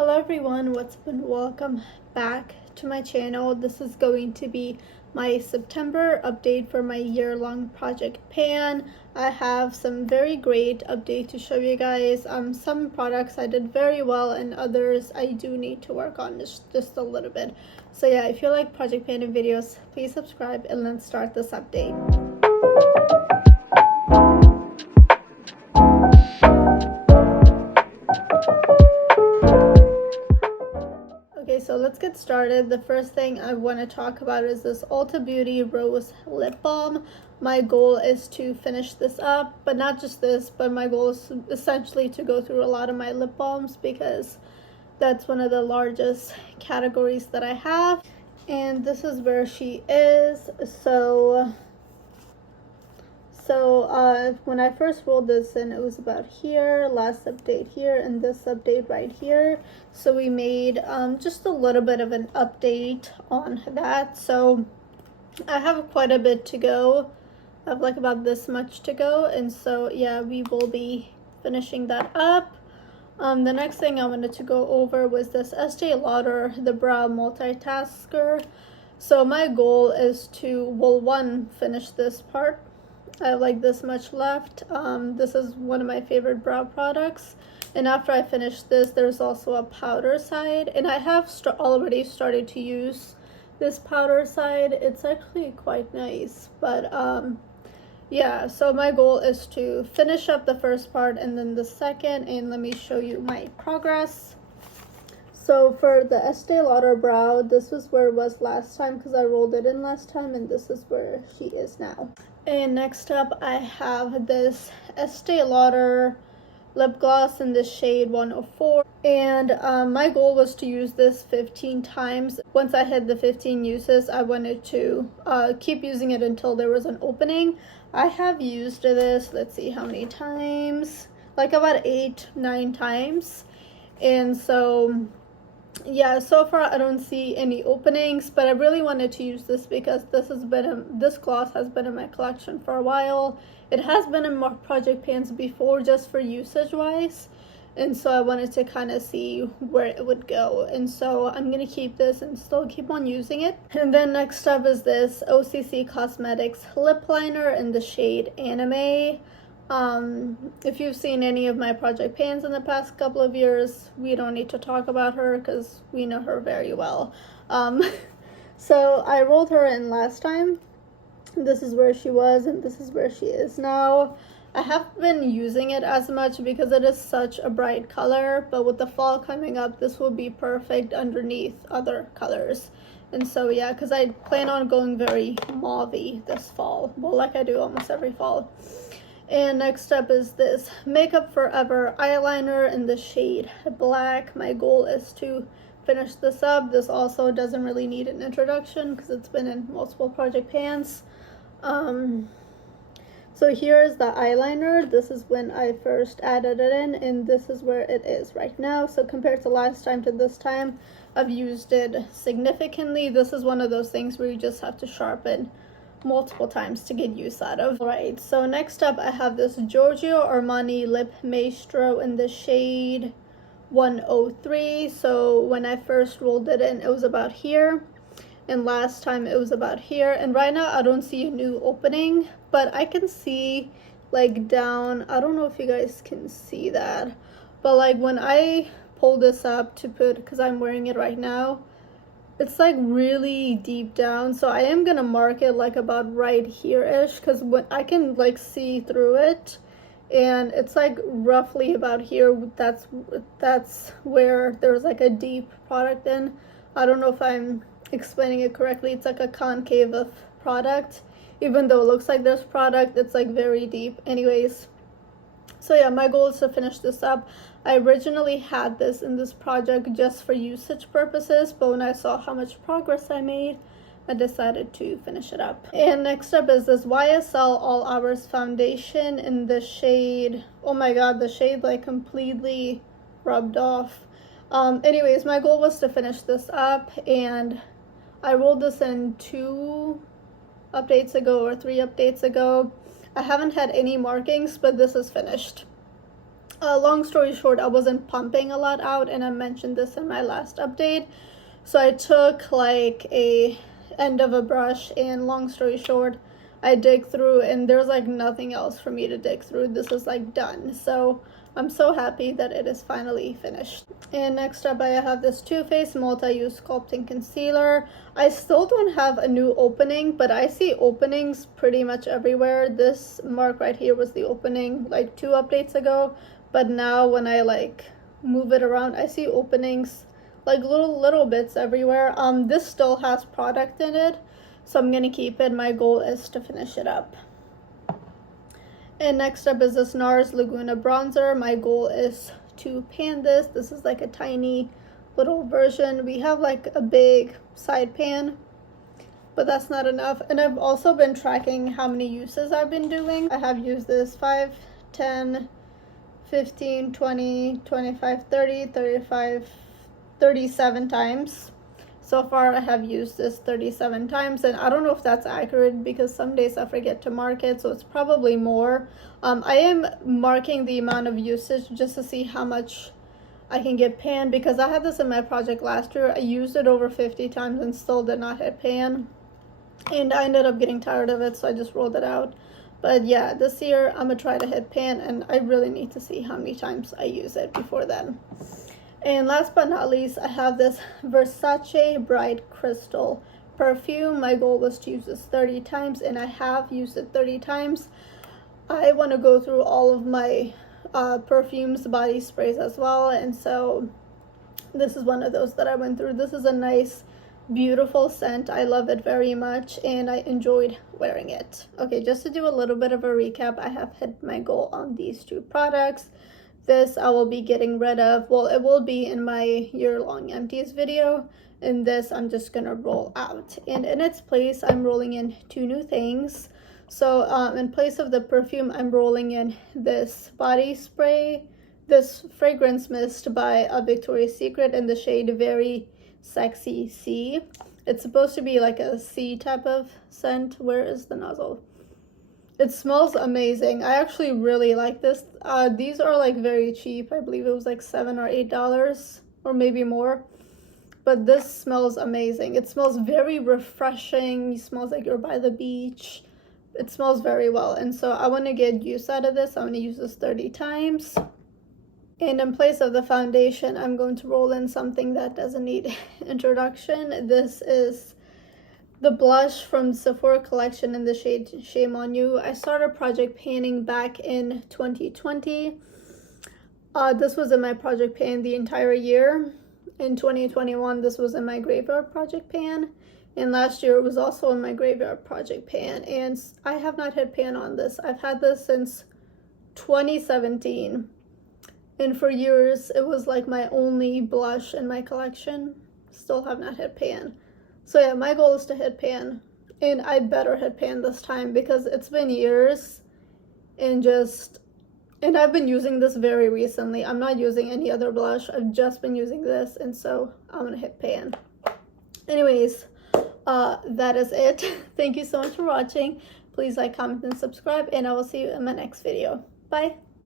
Hello everyone, what's up and welcome back to my channel. This is going to be my September update for my year-long project pan. I have some very great update to show you guys. Some products I did very well and others I do need to work on just a little bit. So yeah, if you like project panning videos, please subscribe and let's start this update. So let's get started. The first thing I want to talk about is this Ulta Beauty Rose Lip Balm. My goal is to finish this up, but not just this, but my goal is essentially to go through a lot of my lip balms because that's one of the largest categories that I have. And this is where she is. So when I first rolled this in, it was about here, last update here, and this update right here. So we made just a little bit of an update on that. So I have quite a bit to go. I have like about this much to go, and so yeah, we will be finishing that up. The next thing I wanted to go over was this Estee Lauder The Brow Multitasker. So my goal is to, well, one, finish this part. I have like this much left. This is one of my favorite brow products, and after I finish this, there's also a powder side, and I have already started to use this powder side. It's actually quite nice, but yeah, so my goal is to finish up the first part and then the second, and let me show you my progress. So for the Estee Lauder brow, this was where it was last time because I rolled it in last time, and this is where she is now. And next up, I have this Estee Lauder lip gloss in the shade 104. And my goal was to use this 15 times. Once I hit the 15 uses, I wanted to keep using it until there was an opening. I have used this, let's see how many times, like about 8-9 times. And so yeah, so far I don't see any openings, but I really wanted to use this because this gloss has been in my collection for a while. It has been in more project pans before just for usage wise, and so I wanted to kind of see where it would go, and so I'm gonna keep this and still keep on using it. And then next up is this OCC Cosmetics lip liner in the shade Anime. If you've seen any of my project pans in the past couple of years, we don't need to talk about her because we know her very well. So I rolled her in last time. This is where she was and this is where she is now. I haven't been using it as much because it is such a bright color, but with the fall coming up, this will be perfect underneath other colors. And so yeah, because I plan on going very mauve-y this fall, well, like I do almost every fall. And next up is this Makeup Forever eyeliner in the shade Black. My goal is to finish this up. This also doesn't really need an introduction because it's been in multiple project pans. So here's the eyeliner. This is when I first added it in, and this is where it is right now. So compared to last time to this time, I've used it significantly. This is one of those things where you just have to sharpen multiple times to get use out of. Alright, so next up I have this Giorgio Armani Lip Maestro in the shade 103. So when I first rolled it in, it was about here, and last time it was about here, and right now I don't see a new opening, but I can see like down, I don't know if you guys can see that, but like when I pull this up to put, because I'm wearing it right now, it's like really deep down, so I am gonna mark it like about right here-ish because when I can like see through it, and it's like roughly about here. That's where there's like a deep product in. I don't know if I'm explaining it correctly. It's like a concave of product, even though it looks like there's product, it's like very deep. Anyways, so yeah, my goal is to finish this up. I originally had this in this project just for usage purposes, but when I saw how much progress I made, I decided to finish it up. And next up is this YSL All Hours Foundation in the shade, oh my god, the shade like completely rubbed off. Anyways, my goal was to finish this up, and I rolled this in 2 updates ago or 3 updates ago. I haven't had any markings, but this is finished. long story short, I wasn't pumping a lot out, and I mentioned this in my last update. So I took like a end of a brush, and long story short, I dig through and there's like nothing else for me to dig through. This is like done. So I'm so happy that it is finally finished. And next up, I have this Too Faced Multi-Use Sculpting Concealer. I still don't have a new opening, but I see openings pretty much everywhere. This mark right here was the opening like 2 updates ago, but now when I like move it around, I see openings like little bits everywhere. This still has product in it, so I'm gonna keep it. My goal is to finish it up. And next up is this NARS Laguna bronzer. My goal is to pan this. This is like a tiny little version. We have like a big side pan, but that's not enough. And I've also been tracking how many uses I've been doing. I have used this 5, 10, 15, 20, 25, 30, 35, 37 times. So far I have used this 37 times, and I don't know if that's accurate because some days I forget to mark it, so it's probably more. I am marking the amount of usage just to see how much I can get pan, because I had this in my project last year. I used it over 50 times and still did not hit pan, and I ended up getting tired of it, so I just rolled it out. But yeah, this year I'm gonna try to hit pan, and I really need to see how many times I use it before then. And last but not least, I have this Versace Bright Crystal perfume. My goal was to use this 30 times, and I have used it 30 times. I want to go through all of my perfumes, body sprays as well, and so this is one of those that I went through. This is a nice, beautiful scent. I love it very much, and I enjoyed wearing it. Okay, just to do a little bit of a recap, I have hit my goal on these 2 products. This I will be getting rid of. Well, it will be in my year-long empties video, and this I'm just gonna roll out. And in its place, I'm rolling in 2 new things. So in place of the perfume, I'm rolling in this body spray, this fragrance mist by Victoria's Secret in the shade Very Sexy C. It's supposed to be like a C type of scent. Where is the nozzle? It smells amazing. I actually really like this. These are like very cheap. I believe it was like $7 or $8 or maybe more. But this smells amazing. It smells very refreshing. It smells like you're by the beach. It smells very well. And so I want to get use out of this. I'm going to use this 30 times. And in place of the foundation, I'm going to roll in something that doesn't need introduction. This is the blush from Sephora collection in the shade Shame on You. I started project panning back in 2020. This was in my project pan the entire year. In 2021, this was in my graveyard project pan. And last year it was also in my graveyard project pan. And I have not hit pan on this. I've had this since 2017. And for years, it was like my only blush in my collection. Still have not hit pan. So yeah, my goal is to hit pan, and I better hit pan this time because it's been years, and I've been using this very recently. I'm not using any other blush. I've just been using this, and so I'm gonna hit pan. Anyways, that is it. Thank you so much for watching. Please like, comment, and subscribe, and I will see you in my next video. Bye.